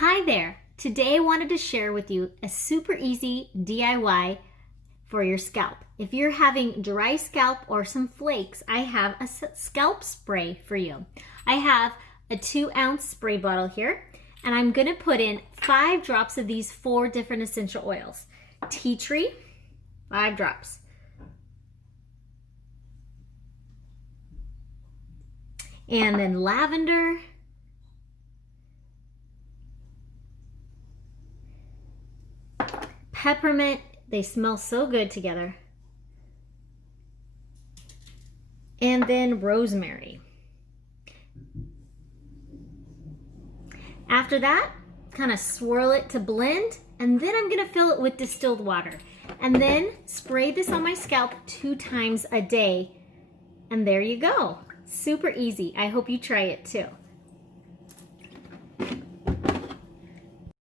Hi there! Today I wanted to share with you a super easy DIY for your scalp. If you're having dry scalp or some flakes, I have a scalp spray for you. I have a 2-ounce spray bottle here, and I'm going to put in 5 drops of these 4 different essential oils. Tea tree, 5 drops. And then lavender, peppermint, they smell so good together. And then rosemary. After that, kind of swirl it to blend, and then I'm gonna fill it with distilled water. And then spray this on my scalp 2 times a day. And there you go. Super easy. I hope you try it too.